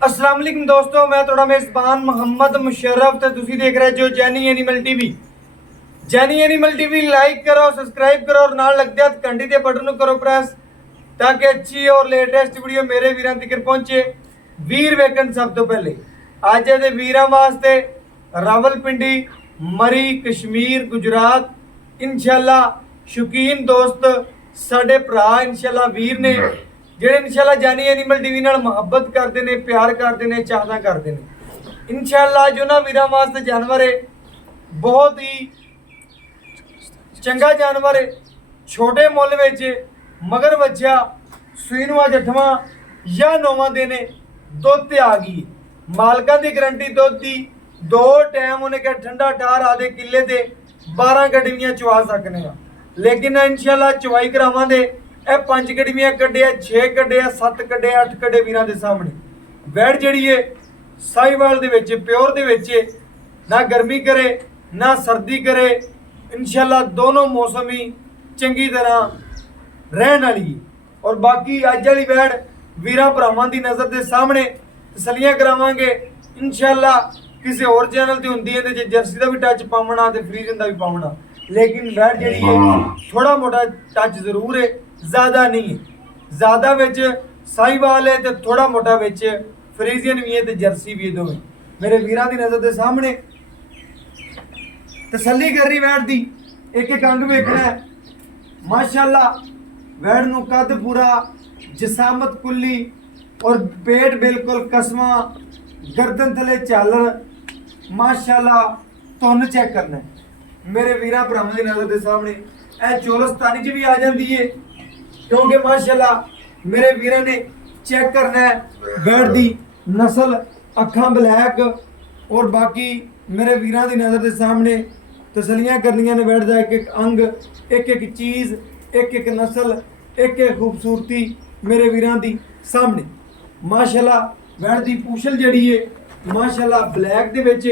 अस्सलाम वालेकुम दोस्तों, मैं थोड़ा मेज़बान मोहम्मद मुशर्रफ ते तुसी देख रहे जो Jaini Animal TV. Jaini Animal TV like करो, सब्सक्राइब करो और नाल लगदे हत्थ घंटी दे बटन करो प्रेस ताकि अच्छी और लेटेस्ट वीडियो मेरे वीरां तक पहुंचे। वीर वेखण सब तो पहले अज दे वीरां वास्ते रावलपिंडी, मरी, कश्मीर, गुजरात इंशाल्लाह शौकीन दोस्त साडे भरा इंशाल्लाह वीर ने ਜਿਹੜੇ ਇਨਸ਼ਾਅੱਲਾ ਜਾਨੀ ਐਨੀਮਲ ਟੀਵੀ ਨਾਲ ਮੁਹੱਬਤ ਕਰਦੇ ਨੇ, ਪਿਆਰ ਕਰਦੇ ਨੇ, ਚਾਹਤਾ ਕਰਦੇ ਨੇ। ਇਨਸ਼ਾਅੱਲਾ ਜੋ ਨਾ ਵੀਰਾਂ ਵਾਸਤੇ ਜਾਨਵਰ ਹੈ ਬਹੁਤ ਹੀ ਚੰਗਾ ਜਾਨਵਰ ਹੈ, ਛੋਟੇ ਮੁੱਲ ਵਿੱਚ ਮਗਰ ਬੱਚਾ ਸੂਈ ਨੂੰ ਅੱਜ 8ਵਾਂ ਜਾਂ 9ਵਾਂ ਦਿਨ ਦੁੱਧ ਤੇ ਆ ਗਈ। ਮਾਲਕਾਂ ਦੀ ਗਰੰਟੀ ਦੁੱਧ ਦੀ 2 ਟਾਈਮ ਉਹਨੇ ਕਿ ਠੰਡਾ ਠਾਰ ਆਦੇ ਕਿੱਲੇ ਤੇ 12 ਗੜਵੀਆਂ ਚਵਾ ਸਕਨੇ ਆ। ਲੇਕਿਨ ਇਨਸ਼ਾਅੱਲਾ ਚਵਾਈ ਕਰਾਵਾਂਗੇ। ਇਹ 5 ਗੜਵੀਆਂ ਕੱਢਿਆ, 6 ਕੱਢਿਆ, 7 ਕੱਢਿਆ, 8 ਕੱਢੇ ਵੀਰਾਂ ਦੇ ਸਾਹਮਣੇ। ਵੈੜ ਜਿਹੜੀ ਹੈ ਸਾਈਵਾਲ ਦੇ ਵਿੱਚ ਪਿਓਰ ਦੇ ਵਿੱਚ ਨਾ ਗਰਮੀ ਕਰੇ ਨਾ ਸਰਦੀ ਕਰੇ, ਇਨਸ਼ਾਅੱਲਾ ਦੋਨੋਂ ਮੌਸਮ ਹੀ ਚੰਗੀ ਤਰ੍ਹਾਂ ਰਹਿਣ ਵਾਲੀ। ਔਰ ਬਾਕੀ ਅੱਜ ਵਾਲੀ ਵੈੜ ਵੀਰਾਂ ਭਰਾਵਾਂ ਦੀ ਨਜ਼ਰ ਦੇ ਸਾਹਮਣੇ ਤਸੱਲੀਆਂ ਕਰਾਵਾਂਗੇ। ਇਨਸ਼ਾਅੱਲਾ ਕਿਸੇ ਹੋਰ ਚੈਨਲ ਤੇ ਹੁੰਦੀ ਹੈ ਤੇ ਜਰਸੀ ਦਾ ਵੀ ਟੱਚ ਪਾਵਣਾ ਤੇ ਫਰੀਜ਼ਨ ਦਾ ਵੀ ਪਾਵਣਾ, लेकिन वैट ਜਿਹੜੀ ਹੈ थोड़ा मोटा टच जरूर है, ज़्यादा नहीं है। ज़्यादा विच साहिवाल है तो थोड़ा मोटा विच फ्रीजियन भी है तो जर्सी भी है। दोवें मेरे वीरां दी नज़र के सामने तसल्ली कर रही वैट दी। एक एक अंग वेखना है माशाअल्लाह। वैट नूं कद पूरा, जिसामत कुल्ली और पेट बिल्कुल कसमा, गर्दन थले झालर माशाअल्लाह। तुन चेक करना है मेरे वीरां भरावां दी नज़र के सामने। ए चोलस्तानी च भी आ जाती है क्योंकि माशाअल्लाह मेरे वीरां ने चेक करना है वैट दी नस्ल, अखां ब्लैक और बाकी मेरे वीरां दी नज़र के सामने तसलियां करनियां ने। वैट दा एक एक अंग, एक एक चीज़, एक एक नस्ल, एक एक खूबसूरती मेरे वीरां दी सामने माशाअल्लाह। वैट दी पूछल जिहड़ी है माशाअल्लाह ब्लैक दे विच,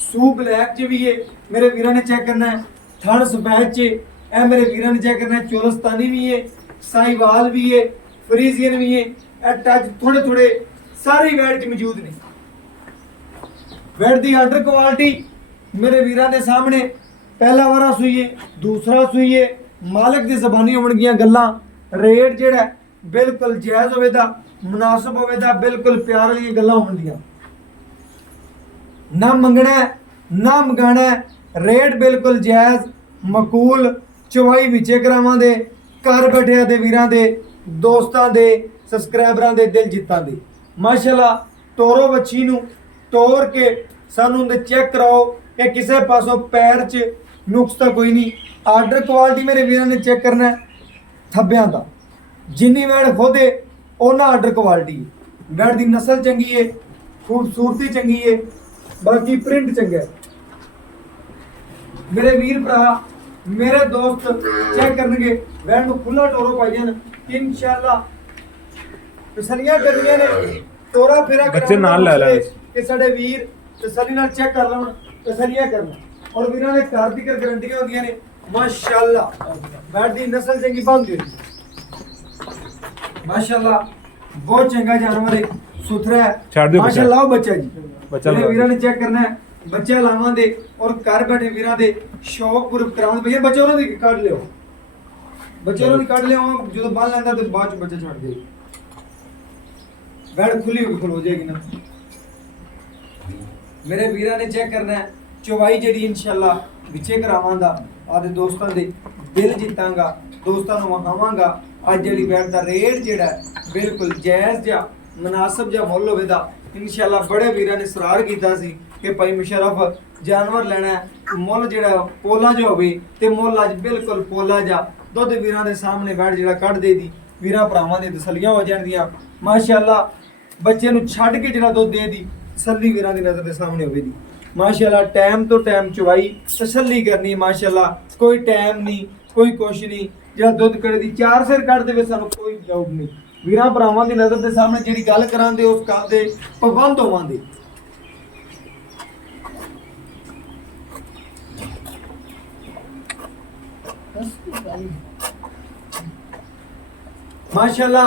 सू ब्लैक च भी है मेरे वीरां ने चेक करना है। थन सफेद च ए मेरे वीरां ने चेक करना है। चोलस्तानी भी है, साहिवाल भी है, फ्रीजियन भी है। ए टच थोड़े थोड़े सारी वैट च मौजूद ने। वैट दी अंडर क्वालिटी मेरे वीरां दे सामने पहला वारा सूई है, दूसरा सूई है। मालिक दी ज़बानी होणगीਆਂ ਗੱਲਾਂ। रेट ਜਿਹੜਾ बिल्कुल जायज़ होवेगा, मुनासिब होवेगा, बिल्कुल प्यार वाली ਗੱਲਾਂ होणगीਆਂ। ना मंगना ना मंगाना, रेट बिल्कुल जायज़ मकूल। चवाई विचे करावां दे घर बैठे दे वीरां दे दोस्तां दे सबसक्राइबरां दे दिल जित्तां दे माशाअल्लाह। तोरो बच्ची नूं तोड़ के सानूं दे चेक कराओ कि किसी पासों पैर च नुक्स तां कोई नहीं। आर्डर क्वालिटी मेरे वीरां ने चेक करना है थब्बियां दा। जिन्नी वैड़ खोदे उन्ना आर्डर क्वालिटी। वैड़ दी नस्ल चंगी है, खूबसूरती चंगी है, बाकी प्रिंट चंगा है। मेरे वीर भरा मेरे दोस्त चेक करनगे वैन नूं खुला टोरो पाई जान इंशाअल्लाह। तसलियां करनियां ने, टोरा फेरा बच्चे नाल ले ले कि साडे वीर तसल्ली नाल चेक कर लवन, तसलियां करना। और वीरां दे घर दी गारंटियां होंदियां ने माशाअल्लाह। वैन दी नस्ल चंगी बनदी माशाअल्लाह। बहुत चंगा जानवर है, सुथरा है माशाअल्लाह। बच्चा जी मेरे वीरां ने चेक करना है बच्चा लावां दे और घर बैठे वीरां दे शौक पूरे कराउं। भैया बच्चे उन्हां दी कढ लियो, बच्चे उन्हां दी कढ लियो। जो बाल लैंदा ते बाद च बच्चे छड्ड दे। वैड़ खुली होके खलो जाएगी ना। मेरे वीरां ने चेक करना है चवाई जिहड़ी इंशाअल्लाह विचे करावांगा। आदे दोस्तां दे दिल जितांगा, दोस्तां नूं वखावांगा। अज वाली वैड़ दा रेट जिहड़ा बिल्कुल जायज़ जा मुनासिब जा मुੱਲ होवेगा इंशाअल्लाह। बड़े वीरां ने सरार कीता सी कि भाई मुशर्रफ जानवर लेना है मुੱਲ ਜਿਹੜਾ ਪੋਲਾ ਜਿਹਾ ਹੋਵੇ ਤੇ ਮੁੱਲ ਅੱਜ ਬਿਲਕੁਲ ਪੋਲਾ ਜਾ ਦੁੱਧ ਵੀਰਾਂ ਦੇ ਸਾਹਮਣੇ ਵੈੜ ਜਿਹੜਾ ਕੱਢ ਦੇ ਦੀ ਵੀਰਾਂ ਭਰਾਵਾਂ ਦੀ ਤਸੱਲੀਆਂ ਹੋ ਜਾਣਗੀਆਂ ਮਾਸ਼ਾਅੱਲਾ। ਬੱਚੇ ਨੂੰ ਛੱਡ ਕੇ ਜਿਹੜਾ ਦੁੱਧ ਦੇ ਦੀ ਤਸੱਲੀ ਵੀਰਾਂ ਦੀ ਨਜ਼ਰ ਦੇ ਸਾਹਮਣੇ ਹੋਵੇਗੀ ਮਾਸ਼ਾਅੱਲਾ। ਟਾਈਮ ਤੋਂ ਟਾਈਮ ਚਵਾਈ ਤਸੱਲੀ ਕਰਨੀ ਮਾਸ਼ਾਅੱਲਾ। ਕੋਈ ਟਾਈਮ ਨਹੀਂ, ਕੋਈ ਕੁਛ ਨਹੀਂ। ਜਿਹੜਾ ਦੁੱਧ ਕੱਢ ਦੀ 4 ਸਿਰ ਕੱਢ ਦੇਵੇ ਸਾਨੂੰ ਕੋਈ ਡਾਊਟ ਨਹੀਂ। ਵੀਰਾਂ ਭਰਾਵਾਂ ਦੀ ਨਜ਼ਰ ਦੇ ਸਾਹਮਣੇ ਜਿਹੜੀ ਗੱਲ ਕਰਾਂਦੇ ਉਸ ਗੱਲ ਦੇ ਪਾਬੰਦ ਹੋਵਾਂਗੇ। माशाअल्लाह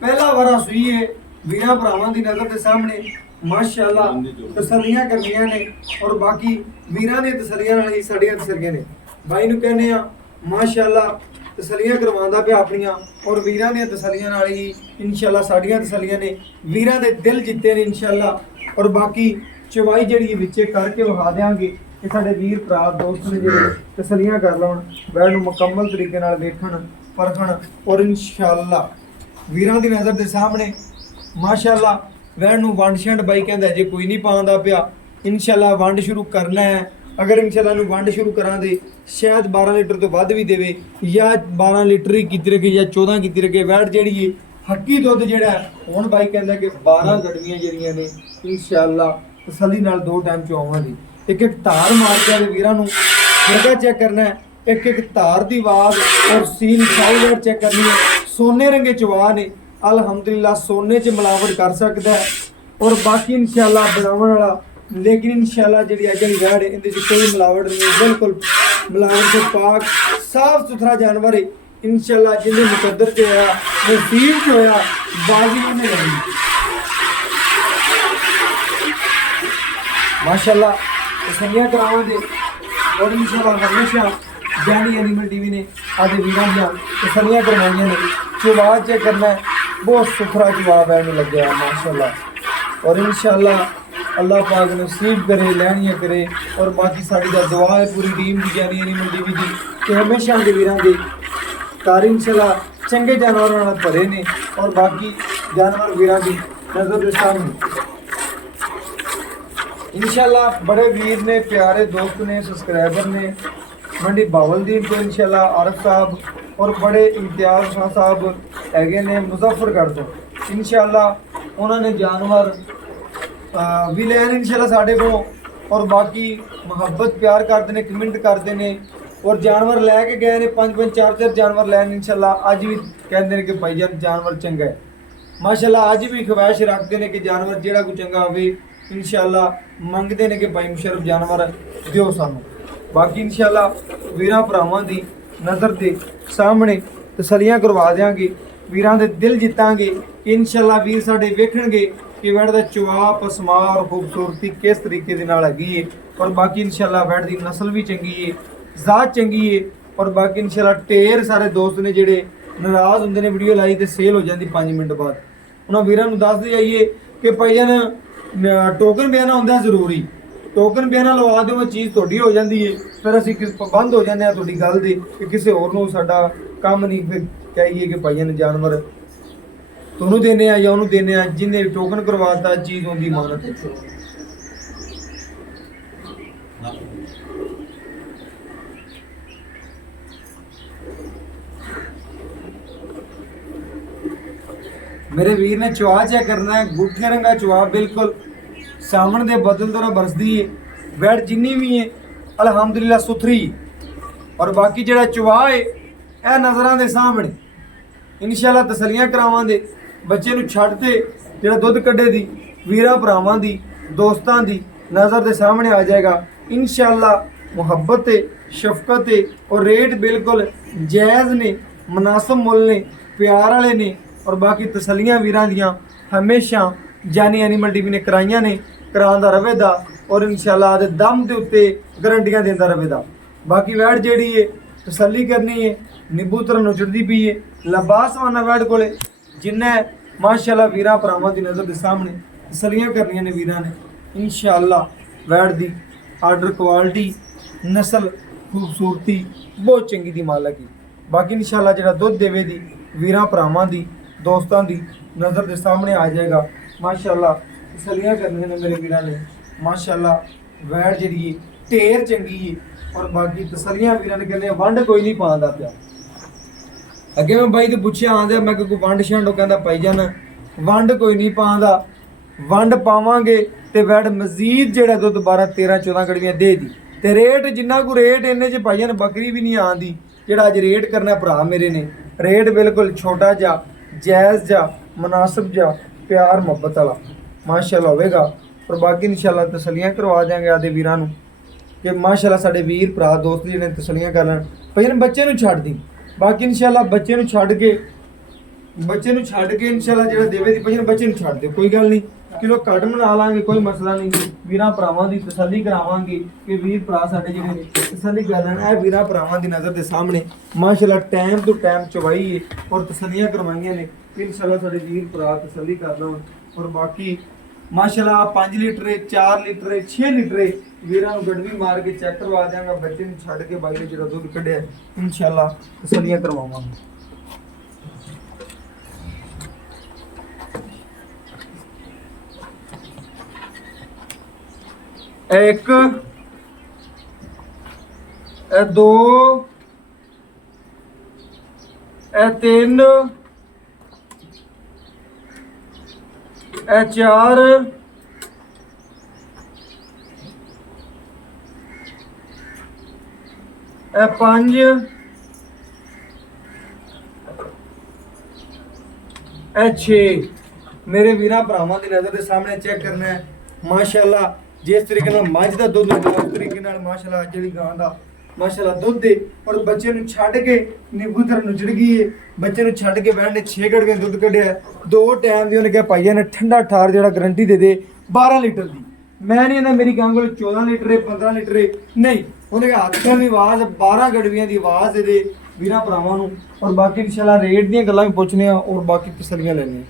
पहला वारा सुई है ਵੀਰਾਂ ਭਰਾਵਾਂ ਦੀ ਨਜ਼ਰ ਦੇ ਸਾਹਮਣੇ ਮਾਸ਼ਾਅੱਲਾ ਤਸੱਲੀਆਂ ਕਰਨੀਆਂ ਨੇ ਔਰ ਬਾਕੀ ਵੀਰਾਂ ਦੀਆਂ ਤਸੱਲੀਆਂ ਨਾਲ ਹੀ ਸਾਡੀਆਂ ਤਸੱਲੀਆਂ ਨੇ। ਬਾਈ ਨੂੰ ਕਹਿੰਦੇ ਆ ਮਾਸ਼ਾਅੱਲਾ ਤਸੱਲੀਆਂ ਕਰਵਾਉਂਦਾ ਪਿਆ ਆਪਣੀਆਂ ਔਰ ਵੀਰਾਂ ਦੀਆਂ ਤਸੱਲੀਆਂ ਨਾਲ ਹੀ ਇਨਸ਼ਾਅੱਲਾ ਸਾਡੀਆਂ ਤਸੱਲੀਆਂ ਨੇ। ਵੀਰਾਂ ਦੇ ਦਿਲ ਜਿੱਤੇ ਨੇ ਇਨਸ਼ਾਅੱਲਾ ਔਰ ਬਾਕੀ ਚਵਾਈ ਜਿਹੜੀ ਵਿੱਚੇ ਕਰਕੇ ਵਿਖਾ ਦੇਾਂਗੇ ਕਿ ਸਾਡੇ ਵੀਰ ਭਰਾ ਦੋਸਤ ਨੇ ਜਿਹੜੇ ਤਸੱਲੀਆਂ ਕਰ ਲਾਉਣ, ਵੈੜ ਨੂੰ ਮੁਕੰਮਲ ਤਰੀਕੇ ਨਾਲ ਵੇਖਣ ਪਰਖਣ ਔਰ ਇਨਸ਼ਾਅੱਲਾ ਵੀਰਾਂ ਦੀ ਨਜ਼ਰ ਦੇ ਸਾਹਮਣੇ ਮਾਸ਼ਾਅੱਲਾ ਵੈੜ ਨੂੰ ਵੰਡ ਛੰਡ ਬਾਈ ਕਹਿੰਦਾ ਜੇ ਕੋਈ ਨਹੀਂ ਪਾਉਂਦਾ ਪਿਆ ਇਨਸ਼ਾਅੱਲਾ ਵੰਡ ਸ਼ੁਰੂ ਕਰਨਾ ਹੈ। ਅਗਰ ਇਨਸ਼ਾਅੱਲਾ ਨੂੰ ਵੰਡ ਸ਼ੁਰੂ ਕਰਾਂ ਦੇ ਸ਼ਾਇਦ 12 ਲੀਟਰ ਤੋਂ ਵੱਧ ਵੀ ਦੇਵੇ ਜਾਂ 12 ਲੀਟਰ ਹੀ ਕੀਤੀ ਰਹੇ ਜਾਂ 14 ਕੀਤੀ ਰਹੇ। ਵੈੜ ਜਿਹੜੀ ਹੈ ਹੱਕੀ ਦੁੱਧ ਜਿਹੜਾ ਹੁਣ ਬਾਈ ਕਹਿੰਦਾ ਕਿ 12 ਗੜਵੀਆਂ ਜਿਹੜੀਆਂ ਨੇ ਇਨਸ਼ਾਅੱਲਾ ਤਸੱਲੀ ਨਾਲ 2 ਟਾਈਮ ਚਵਾਵਾਂਗੇ। ਇੱਕ ਇੱਕ ਧਾਰ ਮਾਰ ਕੇ ਆਵੇ ਵੀਰਾਂ ਨੂੰ ਜਗ੍ਹਾ ਚੈੱਕ ਕਰਨਾ ਹੈ, ਇੱਕ ਇੱਕ ਧਾਰ ਦੀ ਆਵਾਜ਼ ਔਰ ਸੀਲ ਸਾਈਜ਼ ਚੈੱਕ ਕਰਨੀ ਹੈ। ਸੋਨੇ ਰੰਗੇ ਚਵਾ ਨੇ ਅਲਹਮਦੁਲਿल्लाह सोने च मिलावट कर सकता है और बाकी इंशाल्लाह बनावन वाला, लेकिन इंशाल्लाह जी अज वाली वैड़ इहदे च कोई मिलावट नहीं, बिल्कुल मिलावट से पाक साफ सुथरा जानवर है इंशाल्लाह। जिन्हें मुकद्दर च होया नसीब च होया बाजी नहीं लगी माशाल्लाह। तसल्लियां करावांगे और इंशाल्लाह हमेशा जानी एनिमल टीवी ने आदे वीरां दी तसल्लियां करवाइयां ने। चुवा चेक करना है, बहुत सुथरा जवाब है लग गया माशाल्लाह और इंशाल्लाह अल्लाह पाक नसीब करे लैनियां करे। और बाकी साड़ी दा दुआ है पूरी टीम की जानी एनिमल टीवी की कि हमेशा के वीरां दे घर इंशाल्लाह चंगे जानवरों नाल भरे ने और बाकी जानवर वीरां की नज़र दे सामने इंशाल्लाह बड़े वीर ने, प्यारे दोस्त ने, सब्सक्राइबर ने मंडी बावलदीन तो इंशाल्लाह आरफ साहब और बड़े इम्तियाज़ खान साहब हैगे ने मुजफ्फरगढ़ तो इंशाल्लाह उन्होंने जानवर भी लैन इंशाल्लाह साढ़े को और बाकी मुहब्बत प्यार करते हैं, कमेंट करते हैं और जानवर लैके गए ने 5-5 4-4 जानवर लैन इंशाल्लाह। अज भी कहते हैं कि भाई जान जानवर चंगा है माशाल्लाह। अज भी ख्वाहिश रखते हैं कि जानवर जेड़ा कोई चंगा हो इंशाल्लाह मंगते हैं कि भाई मुशर्रफ जानवर दिओ सानू। बाकी इंशाल्लाह वीरां भरावां दी नज़र के सामने तसल्लियां करवा देंगे, वीरां दे दिल जितांगे इंशाल्लाह। वीर साडे वेखणगे कि वैड़ दा चुआ पसमा और खूबसूरती किस तरीके दे नाल हैगी है और बाकी इंशाल्लाह वैड़ दी नस्ल भी चंगी है, ज़ात चंगी है और बाकी इंशाल्लाह ढेर सारे दोस्त ने जिहड़े नाराज़ हुंदे ने वीडियो लाई ते सेल हो जाती 5 मिनट बाद। उन्हां वीरां नूं दसदे जाइए कि भाईजान टोकन बयाना हुंदा ज़रूरी, टोकन बयाना लवा दो चीज़ थोड़ी हो जाती है, फिर असीं पाबंद हो जाते हैं थोड़ी गल दे कि किसी होर नूं साडा काम नहीं फिर कहिए कि भाईजान जानवर तुहानूं देने या उहनूं देने जिन्हें टोकन करवाता चीज़ उहदी मानत। मेरे वीर ने चुआ चेक करना है, गुठे रंगा चुआ बिल्कुल सामन दे बदल तरह बरसदी है। वैड़ जिन्नी भी है अल्हम्दुलिल्लाह सुथरी और बाकी जिहड़ा चुआ है यह नज़रां दे सामने इंशाल्लाह तसल्लियां करावांगे। बच्चे नूं छड्डते जिहड़ा दुध कड्ढे दी वीरां भरावां दी दोस्तां दी नज़र दे सामने आ जाएगा इंशाल्लाह। मुहब्बत है, शफकत है और रेट बिल्कुल जायज़ ने, मुनासिब मुल ने, प्यार वाले ने और बाकी तसल्लियां वीरां दियां हमेशा जानी एनिमल टीवी ने कराइयां ने, करांदा रवेदा और इंशाल्लाह दे दम दे उत्ते गारंटियां देंदा रवेदा। बाकी वैड़ जेहड़ी है तसल्ली करनी है, नींबू तरह नुचड़दी पई है, लबास वाना वैड़ कोले जिन्ना माशाल्लाह वीरां भरावां दी नज़र दे सामने तसल्लियां करनियां ने वीरां ने इंशाल्लाह। वैड़ दी आर्डर क्वालिटी नस्ल खूबसूरती बहुत चंगी दी मालक है। बाकी इंशाल्लाह जिहड़ा दुध देवे दी वीरां भरावां दी दोस्तां दी नज़र दे सामने आ जाएगा माशाल्लाह। तसल्लियां करनियां ने मेरे वीरां ने माशाल्लाह। वैड़ जिहड़ी ढेर चंगी है और बाकी तसल्लियां वीरां ने कहने वंड कोई नहीं पांदा पिया। अगे मैं बाई तो पुछया आंदे मैं कोई वंड छंड कहंदा भाईजान वंड कोई नहीं पांदा, वंड पावांगे ते वैड़ मजीद जिहड़ा दुध 12 13 14 गड़वियां दे दी ते रेट जिन्ना को रेट इन्ने च भाईजान बकरी भी नहीं आंदी। जिहड़ा अज रेट करना भरा मेरे ने रेट बिल्कुल छोटा जा जायज़ जा मुनासिब जा प्यार मुहब्बत वाला माशाल्लाह होवेगा। और बाकी इंशाल्लाह तसल्लियां करवा देंगे आदे वीरां नूं कि माशाल्लाह साडे वीर भरा दोस्त जिहड़े तसल्लियां कर लैण। भाईजान बच्चे नूं छड्ड दी, बाकी इंशाल्लाह बच्चे नूं छड्ड के ਬੱਚੇ ਨੂੰ ਛੱਡ ਕੇ ਇਨਸ਼ਾਅੱਲਾ ਜਿਹੜਾ ਦੇਵੇ ਦੀ ਪਈਆਂ ਬੱਚੇ ਨੂੰ ਛੱਡ ਦਿਓ, ਕੋਈ ਗੱਲ ਨਹੀਂ, ਕਿਲੋ ਘੱਟ ਬਣਾ ਲਾਂਗੇ, ਕੋਈ ਮਸਲਾ ਨਹੀਂ। ਵੀਰਾਂ ਭਰਾਵਾਂ ਦੀ ਤਸੱਲੀ ਕਰਾਵਾਂਗੇ ਕਿ ਵੀਰ ਭਰਾ ਸਾਡੇ ਜਿਹੜੇ ਨੇ ਤਸੱਲੀ ਕਰ ਲੈਣ। ਇਹ ਵੀਰਾਂ ਭਰਾਵਾਂ ਦੀ ਨਜ਼ਰ ਦੇ ਸਾਹਮਣੇ ਮਾਸ਼ਾਅੱਲਾ ਟਾਈਮ ਤੋਂ ਟਾਈਮ ਚਵਾਈ ਹੈ ਔਰ ਤਸੱਲੀਆਂ ਕਰਵਾਈਆਂ ਨੇ। ਇਨਸ਼ਾਅੱਲਾ ਸਾਡੇ ਵੀਰ ਭਰਾ ਤਸੱਲੀ ਕਰ ਲੈਣ। ਔਰ ਬਾਕੀ ਮਾਸ਼ਾਅੱਲਾ 5 ਲੀਟਰ 4 ਲੀਟਰ 6 ਲੀਟਰ ਵੀਰਾਂ ਨੂੰ ਗੜਵੀ ਮਾਰ ਕੇ ਚੈੱਕ ਕਰਵਾ ਦਿਆਂਗਾ। ਬੱਚੇ ਨੂੰ ਛੱਡ ਕੇ ਬਾਈ ਨੇ ਜਿਹੜਾ ਦੁੱਧ ਕੱਢਿਆ ਇਨਸ਼ਾਅੱਲਾ ਤਸੱਲੀਆਂ ਕਰਵਾਵਾਂਗੇ। एक दो तीन चार पांच छे। मेरे वीरा भरावां दी नज़र दे सामने चेक करना है। माशाअल्लाह जिस तरीके नाल मझ दा दुध है उस तरीके नाल माशाअल्लाह जेहड़ी गां दा माशाअल्लाह दुध है। और बच्चे नु छड्ड के नींबू तर नुचड़ गई है। बच्चे नु छड्ड के बैठ ने 6 गड़वे दुध कढ़िया है। 2 टाइम दी उन्हें कहा पाइया ने ठंडा ठार जेहड़ा गारंटी दे दे 12 लीटर दी। मैं नहीं ना मेरी गां कोल 14 लीटर है 15 लीटर है नहीं, उन्हें कहा हाथ दी आवाज 12 गड़वियां दी आवाज दे वीरा भरावां नु। और बाकी इंशाल्लाह रेट दी गल्लां भी पुछने और बाकी तसल्लियां लेने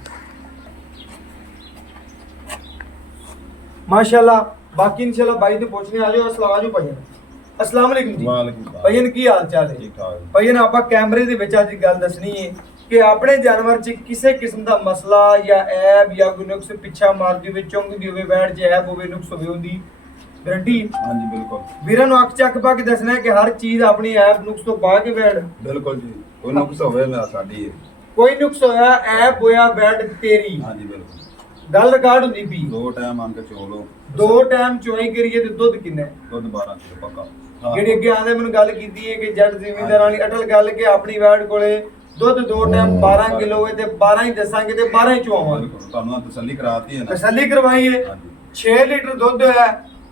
माशाअल्लाह। बाकी इंशाल्लाह भाई तो पूछने आ जाओ। अस्सलाम वालेकुम भाईजान। अस्सलाम वालेकुम जी। वालेकुम सलाम। भाईजान की हाल चाल है? ठीक ठाक। भाईजान आपा कैमरे दे विच अज गल दसनी है कि अपने जानवर च किसी किस्म दा मसला या ऐब या कोई नुक्स पिछा मारदी होवे चुंगदी होवे बैठ जे ऐब होवे नुक्स होवे उंदी गारंटी। हां जी बिल्कुल। वीरां नु अख चक पा के दसना है कि हर चीज अपनी ऐब नुक्स तो पा के बैठ। बिल्कुल जी। कोई नुक्स होवे मेरा साडी है। कोई नुक्स होया ऐब होया बैठ तेरी हां जी बिल्कुल। गल रिकॉर्ड हुंदी पी। 2 टाइम आन के चोलो। 2 टाइम चुआई करिए ते दुध किन्ना है? दुध 12 किलो पक्का। ਜਿਹੜੀ ਅੱਗੇ ਆਂਦੇ ਮੈਨੂੰ ਗੱਲ ਕੀਤੀ ਹੈ ਕਿ ਜੱਟ ਜ਼ਿਮੀਂਦਾਰਾਂ ਵਾਲੀ ਅਟਲ ਗੱਲ ਕਿ ਆਪਣੀ ਵੈੜ ਕੋਲੇ ਦੁੱਧ 2 ਟਾਈਮ 12 ਕਿਲੋ ਹੈ ਤੇ 12 ਹੀ ਦੱਸਾਂਗੇ ਤੇ 12 ਹੀ ਚੁਆਵਾਂਗੇ। ਬਿਲਕੁਲ ਤੁਹਾਨੂੰ ਤਸੱਲੀ ਕਰਾਤੀ ਹੈ ਨਾ। ਤਸੱਲੀ ਕਰਵਾਈ ਹੈ। ਹਾਂਜੀ 6 ਲੀਟਰ ਦੁੱਧ ਹੈ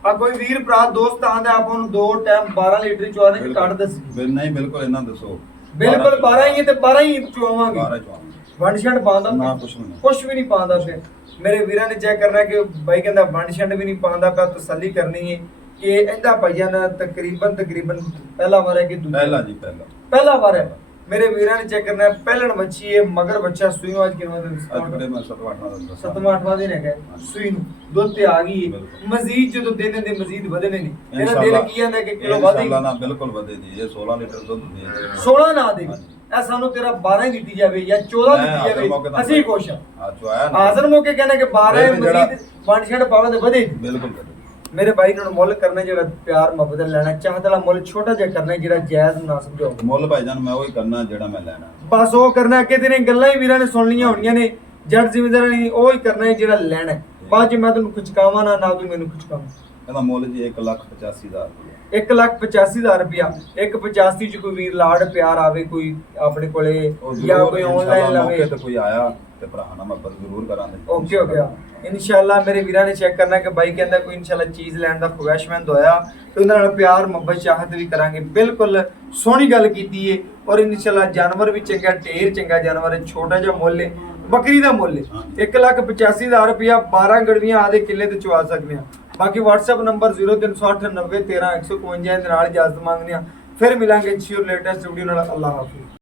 ਆ। ਕੋਈ ਵੀਰ ਭਰਾ ਦੋਸਤ ਆਂਦਾ ਆਪਾਂ ਨੂੰ 2 ਟਾਈਮ 12 ਲੀਟਰ ਚੁਆਣੇ ਚ ਕੱਢ ਦੱਸੀ। ਨਹੀਂ ਬਿਲਕੁਲ ਇਹਨਾਂ ਦੱਸੋ। ਬਿਲਕੁਲ 12 ਹੀ ਹੈ ਤੇ 12 ਹੀ ਚੁਆਵਾਂਗੇ। 12 ਚੋਵਾਂਗੇ। ਵੰਡ ਛੰਡ ਪਾਉਂਦਾ ਨਾ ਕੁਛ ਨਹੀਂ। ਕੁਛ ਵੀ ਨਹੀਂ ਪਾਉਂਦਾ ਫਿਰ। ਮੇਰੇ ਵੀਰਾਂ ਨੇ ਚੈੱਕ ਕਰਨਾ ਕਿ ਬਾਈ ਕਹਿੰਦਾ ਵੰਡ ਛੰਡ ਵੀ ਨਹੀਂ ਪਾਉਂਦਾ ਪਿਆ। ਤਸੱਲੀ ਕਰਨੀ ਹੈ कि ਇਹਦਾ ਭਾਈਆਂ ਨਾ ਤਕਰੀਬਨ ਪਹਿਲਾ ਵਾਰ ਹੈ ਕਿ ਪਹਿਲਾ ਜੀ ਪਹਿਲਾ ਵਾਰ ਹੈ। ਮੇਰੇ ਵੀਰਾਂ ਨੇ ਚੈੱਕ ਕਰਨਾ ਪਹਿਲਣ ਬੱਚੀ ਹੈ ਮਗਰ ਬੱਚਾ ਸੂਈ ਅੱਜ ਕਿੰਨਾ ਦਿਨ ਅੱਜ ਬੜੇ ਮੈਂ 7-8 ਦਿਨ 7ਵਾਂ ਦਿਨ ਹੈਗਾ ਸੂਈ ਨੂੰ ਦੁੱਧ ਤੇ ਆ ਗਈ ਹੈ। ਮਜ਼ੀਦ ਜਦੋਂ ਦਿਨ ਦੇ ਮਜ਼ੀਦ ਵਧਣੇ ਨੇ ਇਹਦਾ ਦਿਲ ਕੀ ਆਂਦਾ ਕਿ ਕਿਲੋ ਵਧੇ ਇਨਸ਼ਾਅੱਲਾ ਨਾ ਬਿਲਕੁਲ ਵਧੇ ਜੀ। ਇਹ 16 ਲੀਟਰ ਦੁੱਧ ਦੇ 16 ਨਾ ਦੇ ਇਹ ਸਾਨੂੰ ਤੇਰਾ 12 ਹੀ ਦਿੱਤੀ ਜਾਵੇ ਜਾਂ 14 ਦਿੱਤੀ ਜਾਵੇ ਅਸੀਂ ਖੁਸ਼ ਹਾਂ। ਹਾਜ਼ਰ ਮੌਕੇ ਕਹਿੰਦਾ ਕਿ 12 ਮਜ਼ੀਦ ਵੰਡ ਛੱਡ ਪਾਵੇ ਤੇ ਵਧੇ ਬਿਲਕੁਲ। मेरे भाई ने मुल करना जेड़ा प्यार मोहब्बत लेना चाहत वाला मुल छोटा जिहा करना जेड़ा जायज मुनासिब जो मुल भाईजान मैं वही करना जेड़ा मैं लेना बस वो करना कि तेरे गल्लां ही वीरां ने सुन लियां होणियां ने जट जिम्मेदार ने वो ही करना है जेड़ा लेना है। बाद च मैं तैनूं खचकावां ना तू मैनूं खचकावां। ਇਹਦਾ ਮੁੱਲ ਜੀ 1,85,000 ਰੁਪਏ। 1,85,000 रुपया। 1,85 ਚ ਕੋਈ ਵੀਰ ਲਾੜ ਪਿਆਰ ਆਵੇ ਕੋਈ ਆਪਣੇ ਕੋਲੇ ਜਾਂ ਕੋਈ ਆਨਲਾਈਨ ਲਵੇ ਤੇ ਕੋਈ ਆਇਆ ਤੇ ਭਰਾ ਨਾਲ ਮੈਂ ਜ਼ਰੂਰ ਕਰਾਂਗੇ। ओके हो गया इंशाल्लाह। मेरे वीरा ने चेक करना कि भाई कहता कोई इंशाल्लाह चीज़ लैन का ख्वाहिशमंद होया तो इन्हां नाल प्यार मुहब्बत चाहत भी करांगे। बिल्कुल सोहनी गल कीती है। और इंशाल्लाह जानवर भी चंगा ढेर चंगा जानवर है। छोटा जिहा मुੱਲ है बकरी का मुੱਲ है 1,85,000 रुपया। 12 गड़वियां आधे किले ते चवा सकने। बाकी WhatsApp नंबर 0360 90 13 152 दे नाल इजाजत मांगने। फिर मिलांगे अच्छी और लेटेस्ट वीडियो नाल। अल्लाह हाफिज़।